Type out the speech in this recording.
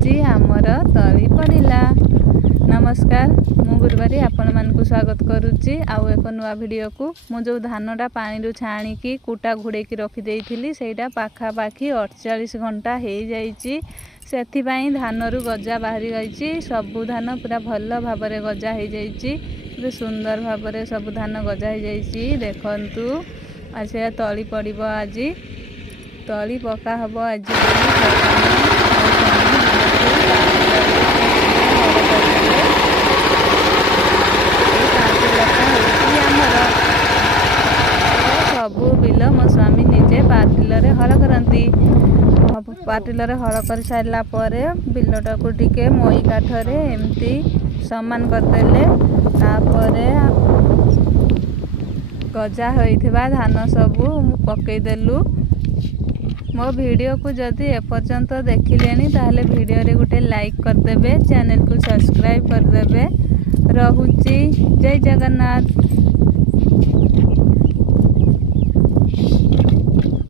आज आमर तली पड़ा। नमस्कार, मु गुरुवारी आपण मानकु स्वागत करुच्ची आउ एक नुआ वीडियो को। मु जो धानटा पानी छाणिकी कुटा घोड़े रखी देइथिली सेटा पाखापाखी 48 घंटा हो जाइए। से धान रु गजा बाहरी जाइए। सबु धान पूरा भल भाव गजा हो जाइए। सुंदर भाव सब धान गजा हो जाइए। देखंतु आज तली पड़िबो। आज तली पका हब। आज सबू बिल मो स्वामी निजे पाटिल हल करती। पाटिल हल कर सारा बिलटा को टिके मई काठरे एमती समान करदेले। तापरे गजा होइथिबा धान सबू पकईदेलु। मो वीडियो को जदि एपर्यंत देखिले ताहले वीडियो रे गोटे लाइक करदेबे, चैनल को सब्सक्राइब करदेबे। रहुची। जय जगन्नाथ।